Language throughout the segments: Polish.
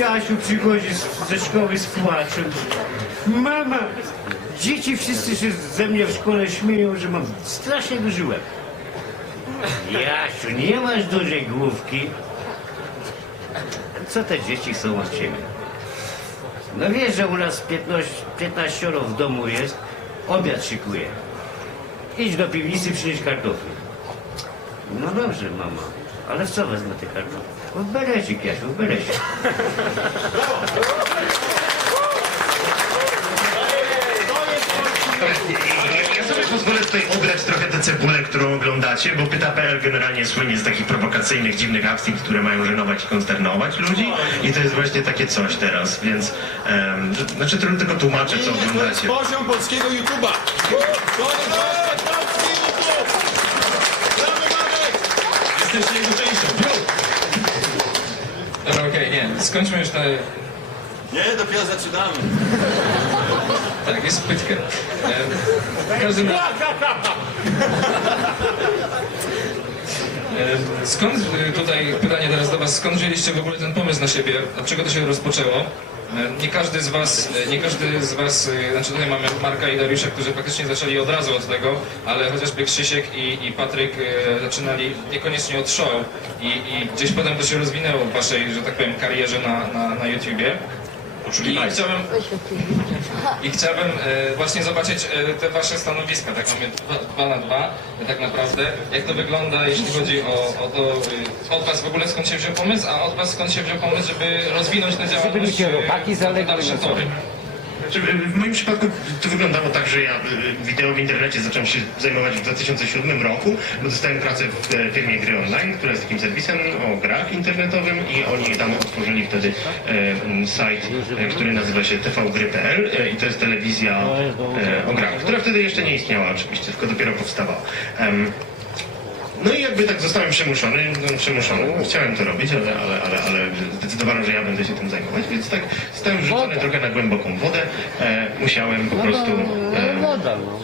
Jasiu przychodzi z- ze szkoły z płaczem. Mama, dzieci wszyscy się ze mnie w szkole śmieją, że mam strasznie duży łeb. Jasiu, nie masz dużej główki. Co te dzieci są od ciebie? No wiesz, że u nas 15, 15 w domu jest, obiad szykuje. Idź do piwnicy, przynieść kartofle. No dobrze, mama, ale co wezmę te kartofle? W berecik, Jasiu, w berecik. Ja sobie pozwolę tutaj obrać trochę tę cebulę, którą oglądacie, bo Pyta.pl generalnie słynie z takich prowokacyjnych, dziwnych akcji, które mają żenować i konsternować ludzi i to jest właśnie takie coś teraz, więc em, znaczy tylko tylko tłumaczę, co oglądacie. poziom polskiego YouTube'a. To jest polski YouTube. Brawy Marek! Jesteście jego częścią. Dobra, okej, nie. Skończmy już te... Nie, dopiero zaczynamy. Tak, jest pytkę. E, w każdym razie... E, Skąd e, tutaj pytanie teraz do Was, skąd wzięliście w ogóle ten pomysł na siebie? Od czego to się rozpoczęło? Nie każdy z Was, nie każdy z Was, e, znaczy tutaj mamy Marka i Dariusza, którzy faktycznie zaczęli od razu od tego, ale chociażby Krzysiek i, i Patryk e, zaczynali niekoniecznie od show i, i gdzieś potem to się rozwinęło w Waszej, że tak powiem, karierze na, na, na YouTubie. I chciałbym, i chciałbym e, właśnie zobaczyć e, te wasze stanowiska, tak mamy dwa, dwa na dwa, e, tak naprawdę. Jak to wygląda, jeśli chodzi o, o to, e, od was w ogóle skąd się wziął pomysł, a od was skąd się wziął pomysł, żeby rozwinąć tę działalność się e, robaki w zaległy dalsze na tory. Znaczy, w moim przypadku to wyglądało tak, że ja y, wideo w internecie zacząłem się zajmować w 2007 roku, bo dostałem pracę w e, firmie Gry Online, która jest takim serwisem o grach internetowym i oni tam otworzyli wtedy e, sajt, e, który nazywa się tvgry.pl e, i to jest telewizja e, o grach, która wtedy jeszcze nie istniała oczywiście, tylko dopiero powstawała. No i jakby tak zostałem przymuszony, no, przymuszony, chciałem to robić, ale, ale, ale, ale zdecydowano, że ja będę się tym zajmować, więc tak zostałem wrzucony trochę na głęboką wodę. E, musiałem po prostu... E, Woda, no.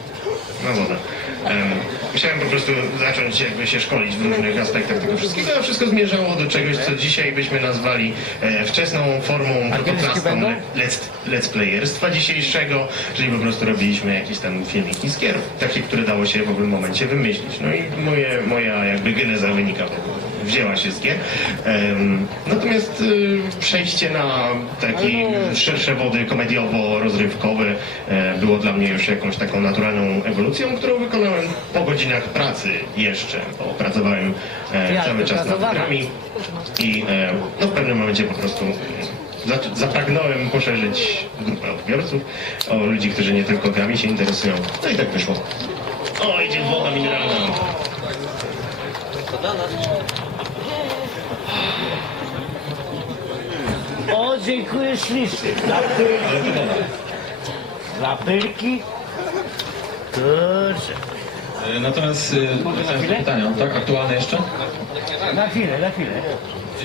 no woda. Em, musiałem po prostu zacząć jakby się szkolić w różnych aspektach tego wszystkiego, a wszystko zmierzało do czegoś, co dzisiaj byśmy nazwali e, wczesną formą protoplastą będą? let's, let's playerstwa dzisiejszego, czyli po prostu robiliśmy jakieś tam filmiki z gier, takie, które dało się w pewnym momencie wymyślić. No i moje, moja jakby geneza wynika, wzięła się z gier. Em, natomiast y, przejście na takie szersze wody komediowo-rozrywkowe e, było dla mnie już jakąś taką naturalną ewolucją, którą wykonałem po godzinach pracy jeszcze, bo pracowałem e, Ja, cały czas nad grami i e, no, w pewnym momencie po prostu za- zapragnąłem poszerzyć grupę odbiorców o ludzi, którzy nie tylko grami się interesują. No i tak wyszło. O, idzie woda mineralna. O, dziękuję ślicznie. Dla pyrki. Dla pyrki. Kurczę. E, Natomiast e, pytania, tak? Aktualne jeszcze? Na chwilę, na chwilę.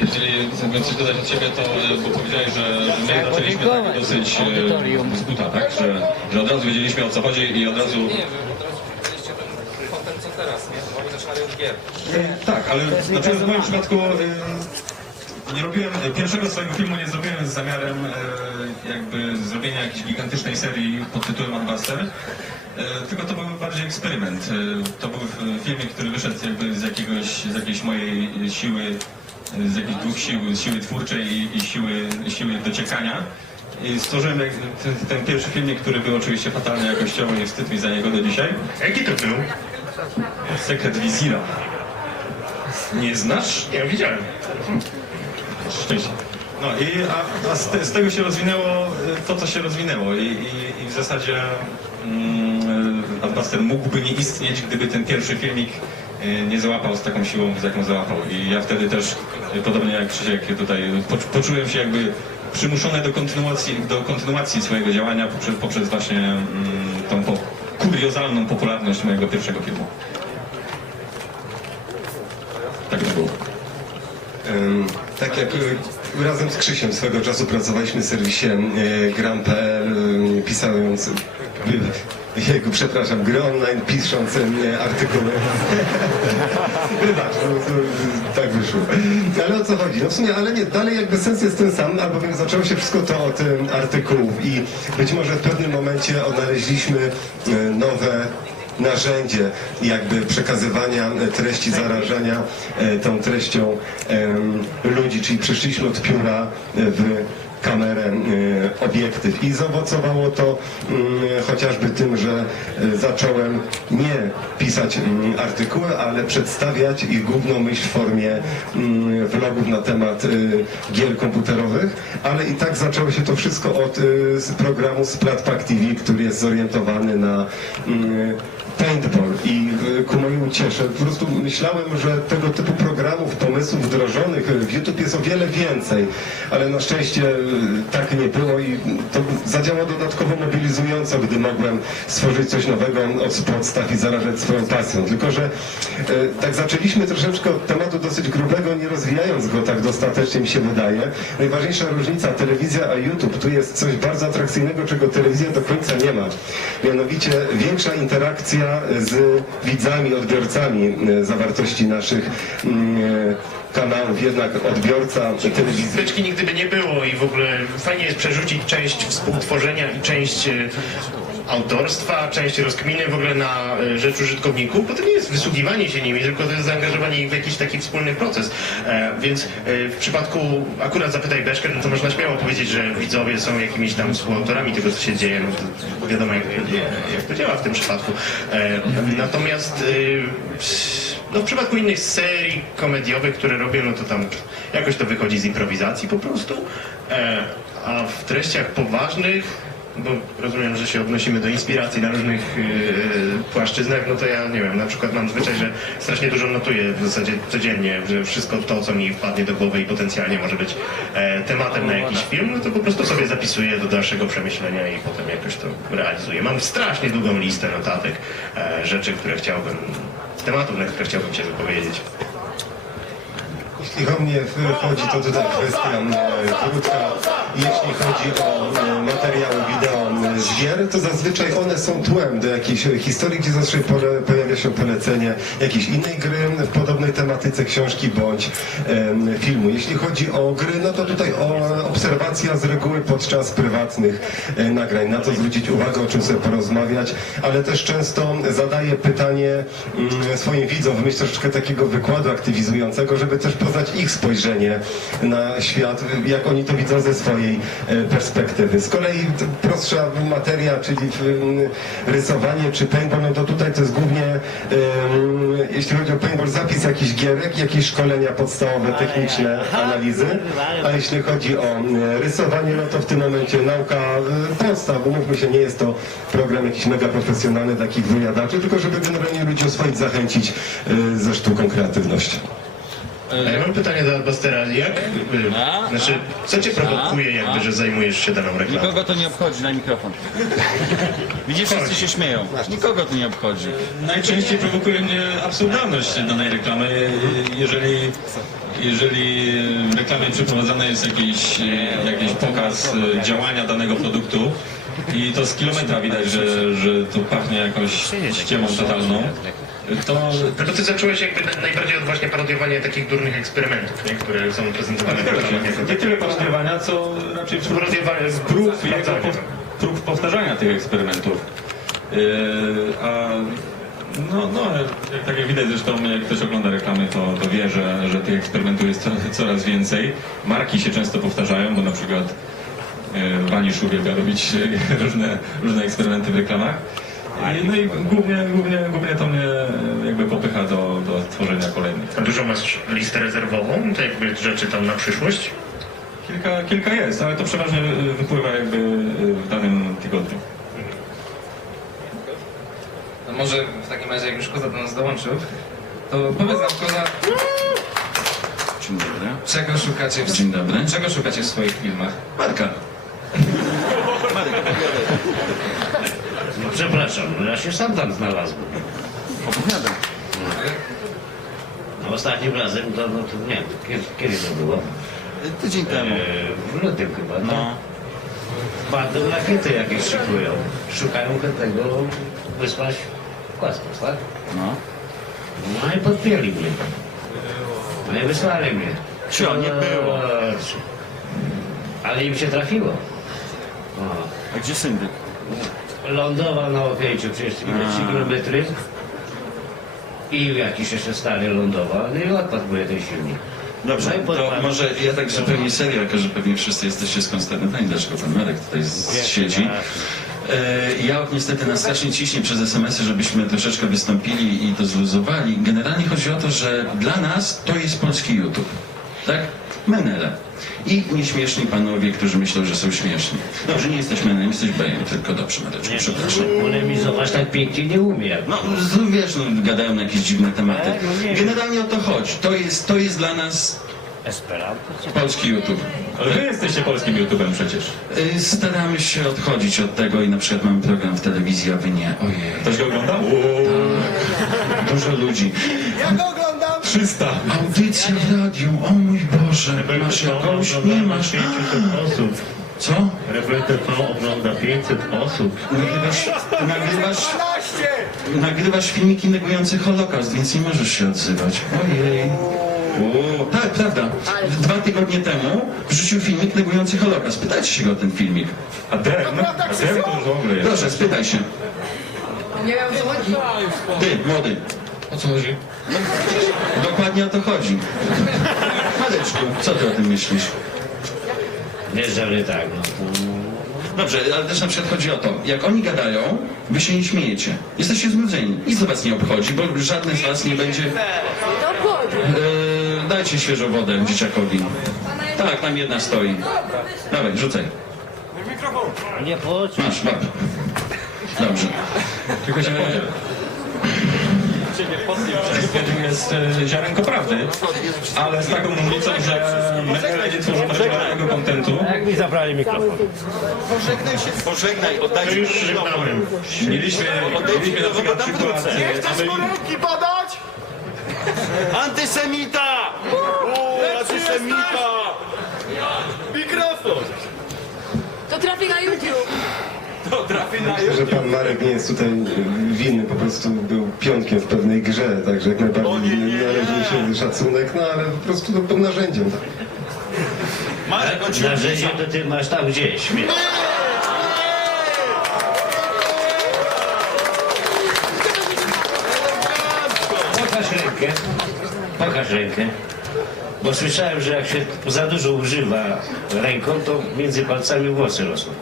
Jeżeli chcę coś dodać od Ciebie, to e, bo powiedziałeś, że my zaczęliśmy tak dosyć e, z buta, tak? Że, że od razu wiedzieliśmy o co chodzi i od razu... Nie, że od razu powiedzieliście ten potem co teraz, nie? Bo my zaczynali od gier. E, Tak, ale na przykład w moim przypadku e, nie robiłem, e, pierwszego swojego filmu nie zrobiłem z zamiarem e, jakby zrobienia jakiejś gigantycznej serii pod tytułem Adbuster, tylko to był bardziej eksperyment. To był filmik, który wyszedł jakby z, jakiegoś, z jakiejś mojej siły, z jakichś dwóch sił, siły twórczej i, i siły, siły dociekania. I stworzyłem ten, ten pierwszy filmik, który był oczywiście fatalny jakościowo i wstyd mi za niego do dzisiaj. Jaki to był? Sekret Wizira. Nie znasz? Nie, widziałem. Szczęście. No i a, a z, te, z tego się rozwinęło y, to, co się rozwinęło i, i, i w zasadzie mm, y, Adbuster mógłby nie istnieć, gdyby ten pierwszy filmik y, nie załapał z taką siłą, z jaką załapał. I ja wtedy też, podobnie jak Krzysiek tutaj, pocz, poczułem się jakby przymuszony do kontynuacji, do kontynuacji swojego działania poprzez, poprzez właśnie mm, tą po, kuriozalną popularność mojego pierwszego filmu. Tak jak e, razem z Krzysiem swego czasu pracowaliśmy w serwisie e, gram.pl, em, pisając, Jejku, przepraszam, gry online piszące mnie artykuły. Wybacz, no, to, tak wyszło. Ale o co chodzi? No w sumie, ale nie, dalej jakby sens jest ten sam, albowiem zaczęło się wszystko to od artykułów i być może w pewnym momencie odnaleźliśmy e, nowe narzędzie jakby przekazywania treści, zarażania e, tą treścią ludzi, czyli przeszliśmy od pióra w kamerę, e, obiektyw. I zaowocowało to mm, chociażby tym, że e, zacząłem nie pisać mm, artykuły, ale przedstawiać ich główną myśl w formie mm, vlogów na temat gier komputerowych, ale i tak zaczęło się to wszystko od programu Splatpak TV, który jest zorientowany na paintball i y, ku mojej uciesze po prostu myślałem, że tego typu programów, pomysłów wdrożonych w YouTube jest o wiele więcej, ale na szczęście y, tak nie było i to zadziałało dodatkowo mobilizująco, gdy mogłem stworzyć coś nowego od podstaw i zarażać swoją pasją. Tylko, że y, tak zaczęliśmy troszeczkę od tematu dosyć grubego, nie rozwijając go tak dostatecznie mi się wydaje. Najważniejsza różnica telewizja a YouTube, tu jest coś bardzo atrakcyjnego, czego telewizja do końca nie ma. Mianowicie większa interakcja z widzami, odbiorcami e, zawartości naszych mm, e, kanałów. Jednak odbiorca telewizji Beczki nigdy by nie było i w ogóle fajnie jest przerzucić część współtworzenia i część e, autorstwa, część rozkminy w ogóle na e, rzecz użytkowników, bo to nie jest wysługiwanie się nimi, tylko to jest zaangażowanie ich w jakiś taki wspólny proces. E, więc e, w przypadku akurat Zapytaj Beczkę, no to można śmiało powiedzieć, że widzowie są jakimiś tam współautorami tego, co się dzieje. No to wiadomo, jak, jak to działa w tym przypadku. Natomiast no w przypadku innych serii komediowych, które robię, no to tam jakoś to wychodzi z improwizacji po prostu. A w treściach poważnych, bo rozumiem, że się odnosimy do inspiracji na różnych e, płaszczyznach, no to ja nie wiem, na przykład mam zwyczaj, że strasznie dużo notuję w zasadzie codziennie, że wszystko to, co mi wpadnie do głowy i potencjalnie może być e, tematem na jakiś film, no to po prostu sobie zapisuję do dalszego przemyślenia i potem jakoś to realizuję. Mam strasznie długą listę notatek, e, rzeczy, które chciałbym tematów, na które chciałbym się wypowiedzieć. Jeśli o mnie chodzi, to tutaj kwestia e, krótka. Jeśli chodzi o e, materiały wideo. e, z gier, to zazwyczaj one są tłem do jakiejś historii, gdzie zawsze pojawia się polecenie jakiejś innej gry w podobnej tematyce książki bądź filmu. Jeśli chodzi o gry, no to tutaj o, obserwacja z reguły podczas prywatnych e, nagrań. Na to zwrócić uwagę, o czym sobie porozmawiać, ale też często zadaję pytanie mm, swoim widzom w troszeczkę takiego wykładu aktywizującego, żeby też poznać ich spojrzenie na świat, jak oni to widzą ze swojej e, perspektywy. Z kolei prostsza materia, czyli mm, rysowanie czy paintball, no to tutaj to jest głównie, jeśli chodzi o paintball, zapis jakichś gierek, jakieś szkolenia podstawowe, techniczne, analizy, a jeśli chodzi o mm, rysowanie, no to w tym momencie nauka e, podstaw, bo mówmy się, nie jest to program jakiś mega profesjonalny takich wyjadaczy, tylko żeby generalnie ludzi oswoić, zachęcić e, ze sztuką kreatywnością. A ja mam pytanie do Adbustera. Jak, y, znaczy, co cię prowokuje jakby, że zajmujesz się daną reklamą? Nikogo to nie obchodzi na mikrofon. Widzisz, wszyscy się śmieją. Nikogo to nie obchodzi. Najczęściej prowokuje mnie absurdalność danej reklamy. Jeżeli, jeżeli w reklamie przeprowadzany jest jakiś, jakiś pokaz e, działania danego produktu i to z kilometra widać, że, że to pachnie jakąś ściemą totalną, to No ty zacząłeś jakby na- najbardziej od właśnie parodiowania takich durnych eksperymentów, nie? które są prezentowane w jako nie tyle parodiowania, co raczej prób, prób, jego, prób powtarzania tych eksperymentów. Yy, a no, no, jak, tak jak widać zresztą, jak ktoś ogląda reklamy, to, to wie, że, że tych eksperymentów jest co, coraz więcej. Marki się często powtarzają, bo na przykład yy, Vanish uwielbia robić yy, różne, różne eksperymenty w reklamach. No i głównie, głównie, głównie to mnie jakby popycha do, do tworzenia kolejnych. A dużo masz listę rezerwową, te jakby rzeczy tam na przyszłość? Kilka, kilka jest, ale to przeważnie y, wypływa jakby y, w danym tygodniu. No może w takim razie, jak już Koza do nas dołączył, to powiedz nam, Koza, Dzień dobry. czego szukacie w, Dzień dobry. czego szukacie w swoich filmach? Marka. No przepraszam, no ja się sam tam znalazłem. Opowiadam. No, ostatnim razem to, no, to nie kiedy, kiedy to było? Tydzień temu. E, w lutym chyba, no. No. Będą rakiety jakieś szykują. Szukają tego wysłać w kosmos, tak? No. No i podpięli mnie. No i wysłali mnie. Cio, nie było. Ale im się trafiło. O. A gdzie syndyk? Lądował na Okęciu ile? 3 kilometry. I jakiś jeszcze stary lądował, no i odpadł mu ten silnik. Dobrze, No to może ja tak zupełnie serio, jako że pewnie wszyscy jesteście skonsternowani, dlaczego pan Marek tutaj z- siedzi. E, Ja niestety nas strasznie ciśnie przez SMS-y, żebyśmy troszeczkę wystąpili i to zluzowali. Generalnie chodzi o to, że dla nas to jest polski YouTube. Tak? Menele. I nieśmieszni panowie, którzy myślą, że są śmieszni. Dobrze, nie jesteś menelem, jesteś bejem, tylko dobrze, Mareczku, przepraszam. Polemizować tak pięknie nie umie. No, z- wiesz, no, gadają na jakieś dziwne tematy. Tak, no nie. Generalnie o to chodzi. To jest, to jest dla nas Esperanto? polski YouTube. Ale wy jesteście polskim YouTube'em przecież. Y, Staramy się odchodzić od tego i na przykład mamy program w telewizji, a wy nie. Ojej. Ktoś go ogląda? Dużo ludzi. 300. Audycja w radiu, o mój Boże. Masz jakąś? Nie masz. 500 osób. Co? Rebel TV ogląda 500 osób. Nagrywasz, nagrywasz, nagrywasz filmiki negujące Holokaust, więc nie możesz się odzywać. Ojej. O, tak, prawda. Dwa tygodnie temu wrzucił filmik negujący Holokaust. Pytajcie się go o ten filmik. A Dem? A Dem to już w ogóle jest. Proszę, spytaj się. Nie wiem, o co chodzi. Ty, młody. O co chodzi? Dokładnie o to chodzi. Mareczku, co ty o tym myślisz? Nie, że tak, no to... Dobrze, ale też na przykład chodzi o to, jak oni gadają, wy się nie śmiejecie. Jesteście znudzeni. Nic do was nie obchodzi, bo żadny z was nie będzie... Eee, dajcie świeżą wodę dzieciakowi. Tak, tam jedna stoi. Dawaj, rzucaj. Nie poczuł. Masz, łap. Dobrze. Tylko się Stwierdził jest e, ziarenko prawdy, ale z taką różnicą, że my nie tworzymy regularnego kontentu. Jak mi zabrali mikrofon? Pożegnaj, oddajcie Już żegnałem. Mieliśmy, mieliśmy na przykład sytuację, Antysemita! O, antysemita! Mikrofon! To trafi na YouTube. Myślę, że pan Marek nie jest tutaj winny, po prostu był pionkiem w pewnej grze, także jak najbardziej należy mu się szacunek, no ale po prostu to był narzędziem. Tak. Marek, on Narzędzie to ty masz tam gdzieś. Pokaż rękę. Pokaż rękę. Bo słyszałem, że jak się za dużo używa ręką, to między palcami włosy rosną.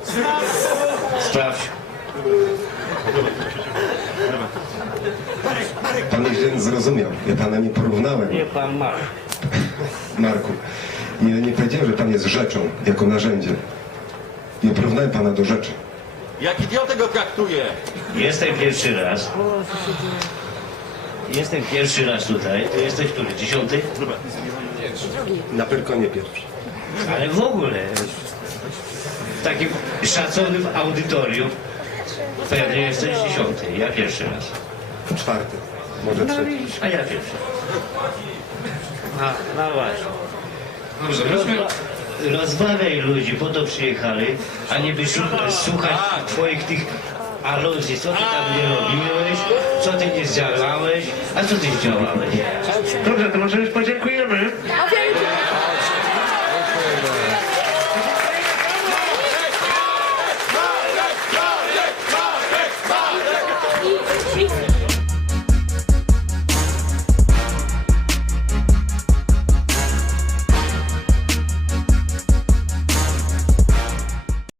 Sprawdź. Pan źle zrozumiał, ja pana nie porównałem, Nie pan ma. Marku. Nie, nie powiedziałem, że pan jest rzeczą, jako narzędzie. Nie porównałem pana do rzeczy. Jak idiotę go traktuje! Jestem pierwszy raz. Jestem pierwszy raz tutaj. Ty jesteś który? Dziesiąty? Na Pyrkonie pierwszy. Ale w ogóle takim szaconym audytorium pewnie jesteś dziesiąty. Ja pierwszy raz. Czwarty, może No trzeci. widzisz, a ja pierwszy. A, no właśnie. Dobrze, wróćmy. Rozma- rozmawiaj ludzi, po to przyjechali, a nie by szu- słuchać twoich tych aluzji, co ty tam nie robiłeś, co ty nie zdziałałeś, a co ty zdziałałeś. Dobrze, to możesz powiedzieć